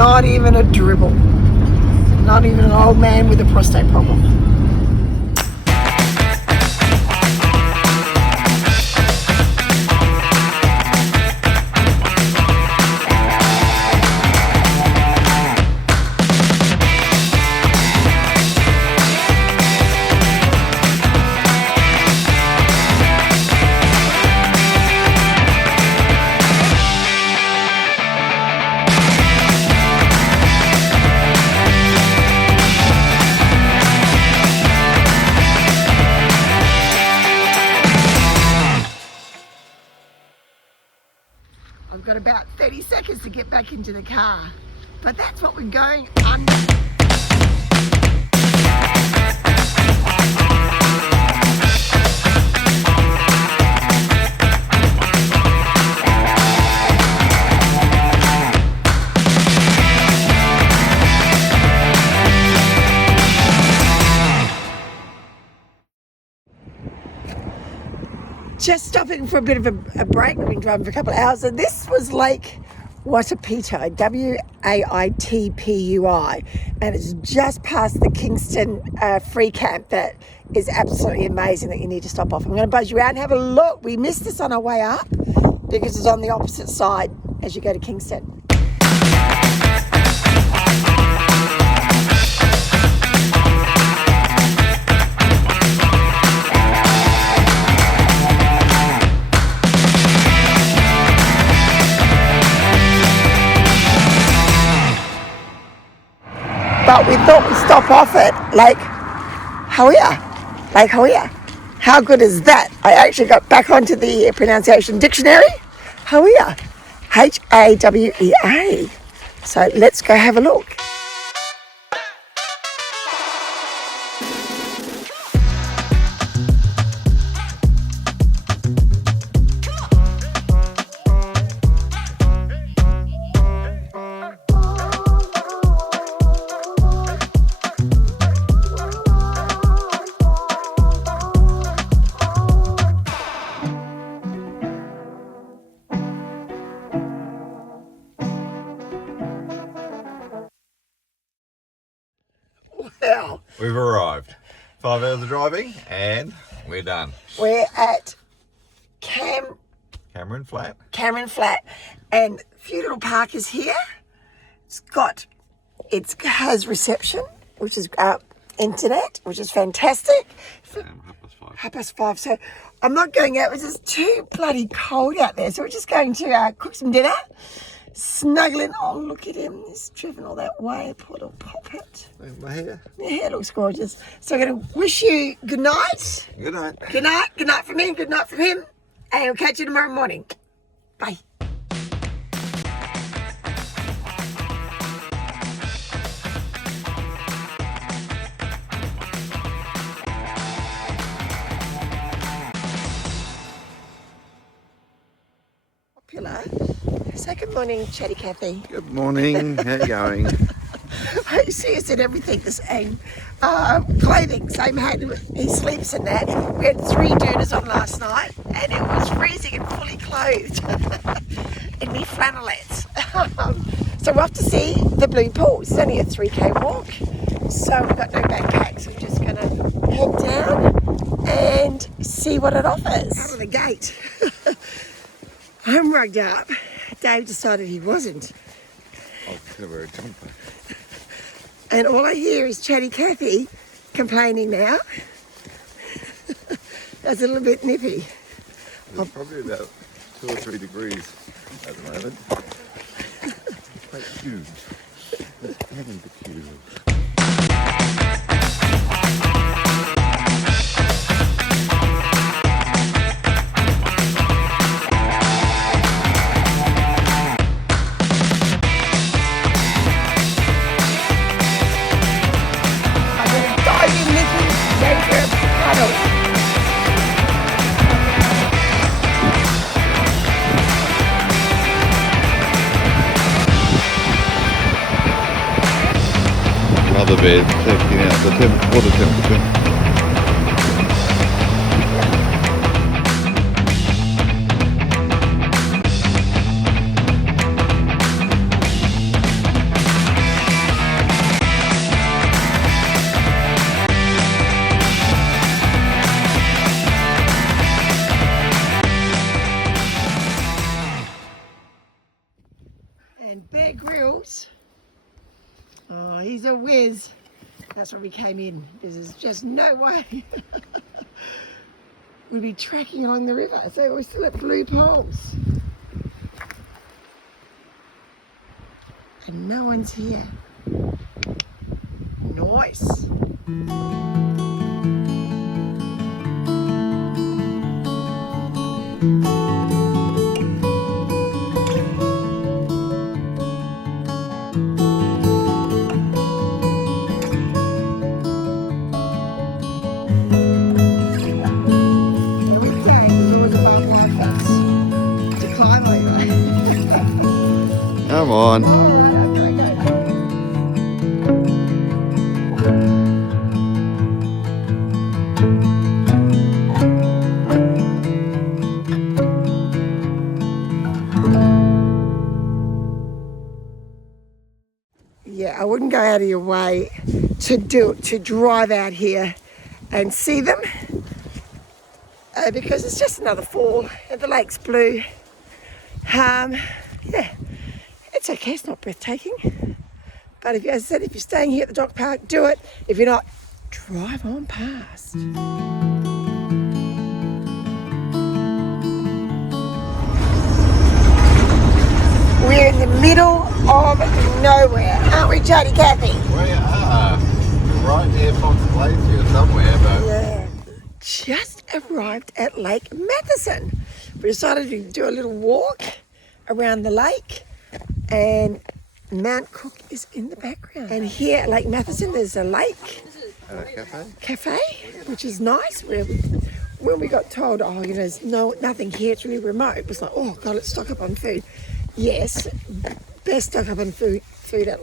Not even a dribble. Not even an old man with a prostate problem. I've got about 30 seconds to get back into the car, but that's what we're going under. Just stopping for a bit of a break. We've been driving for a couple of hours, and this was Lake Waitapui, Waitpui, and it's just past the Kingston free camp that is absolutely amazing that you need to stop off. I'm going to buzz you around and have a look. We missed this on our way up because it's on the opposite side as you go to Kingston. But we thought we'd stop off at Lake Hawea. Lake Hawea. How good is that? I actually got back onto the pronunciation dictionary. Hawea. Hawea. So let's go have a look. Well, we've arrived. 5 hours of driving and we're done. We're at Cameron Flat, and few little park is here. It has reception, which is internet, which is fantastic. 5:30. So I'm not going out because it's too bloody cold out there. So we're just going to cook some dinner. Snuggling. Oh, look at him. He's driven all that way. Poor little poppet. My hair. Your hair looks gorgeous. So I'm going to wish you good night. Good night. Good night. Good night from me. Good night from him. And we'll catch you tomorrow morning. Bye. Popular. So good morning, Chatty Cathy. Good morning. How you going? I see us in everything the same. Clothing, same hat. He sleeps in that. We had 3 dooners on last night and it was freezing and fully clothed in me flannelettes. So we're off to see the Blue Pool. It's only a 3k walk. So we've got no backpacks. We're just going to head down and see what it offers. Out of the gate. I'm rugged up. Dave decided he wasn't. I'll cover a jumper. And all I hear is Chatty Cathy complaining now. That's a little bit nippy. It's probably about 2 or 3 degrees at the moment. It's quite huge. It's having the cubes. Another bed, checking out the water temperature. And Bear Grylls, oh, he's a whiz. That's why we came in. There's just no way we'd be trekking along the river. So we're still at Blue Palms. And no one's here. Nice. Come on. Yeah, I wouldn't go out of your way to drive out here and see them because it's just another fall and the lake's blue. Yeah, it's okay, it's not breathtaking. But if, as I said, if you're staying here at the dog park, do it. If you're not, drive on past. We're in the middle of nowhere, aren't we, Jodie Cathy? We are right near Fox Glacier somewhere, but Yeah. Just arrived at Lake Matheson. We decided to do a little walk around the lake, and Mount Cook is in the background. And here at Lake Matheson, there's a lake cafe, which is nice. When we got told, oh, you know, there's nothing here, it's really remote, it was like, oh God, let's stock up on food. Yes, best stock up on food at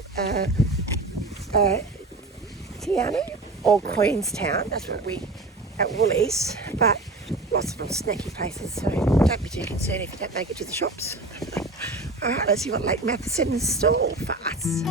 Tiana or Queenstown. That's what we at Woolies, but lots of little snacky places, so don't be too concerned if you don't make it to the shops. All right, let's see what Lake Matheson is in store for us.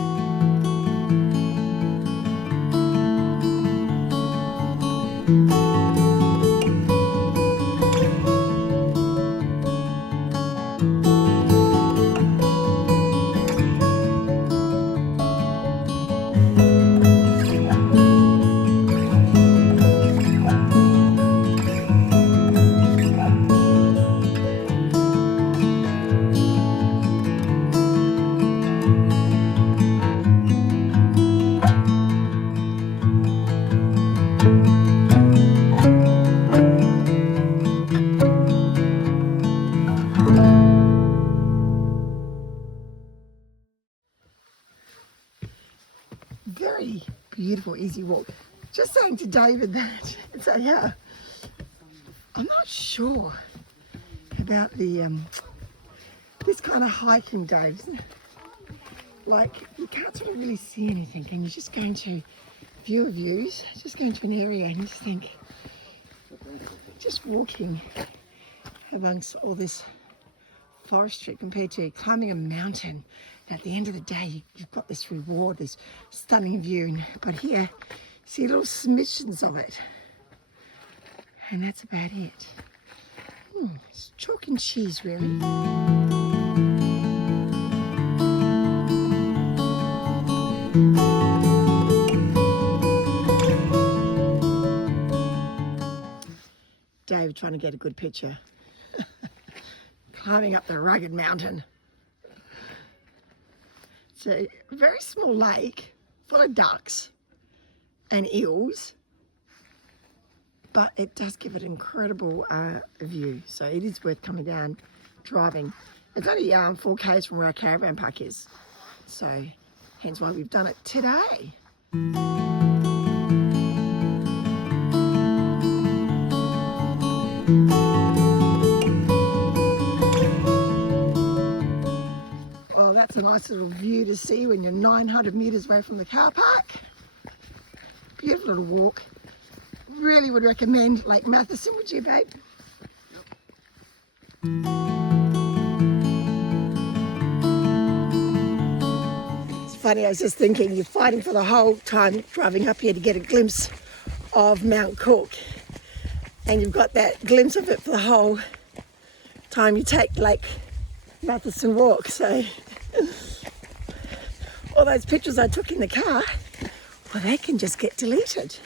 Very beautiful, easy walk. Just saying to David that it's I'm not sure about the this kind of hiking, Dave. Like, you can't sort of really see anything, and you're just going to view of views, just going to an area, and you just think, just walking amongst all this forestry compared to climbing a mountain. At the end of the day, you've got this reward, this stunning view, but here, see little smissions of it, and that's about it. It's chalk and cheese, really. Dave trying to get a good picture. Climbing up the rugged mountain. It's a very small lake full of ducks and eels, but it does give it an incredible view. So it is worth coming down, driving. It's only 4 k's from where our caravan park is. So hence why we've done it today. Well, that's a nice little view to see when you're 900 metres away from the car park. Beautiful little walk. Really would recommend Lake Matheson, would you, babe? It's funny, I was just thinking, you're fighting for the whole time driving up here to get a glimpse of Mount Cook, and you've got that glimpse of it for the whole time you take Lake Matheson walk. So those pictures I took in the car, well, they can just get deleted.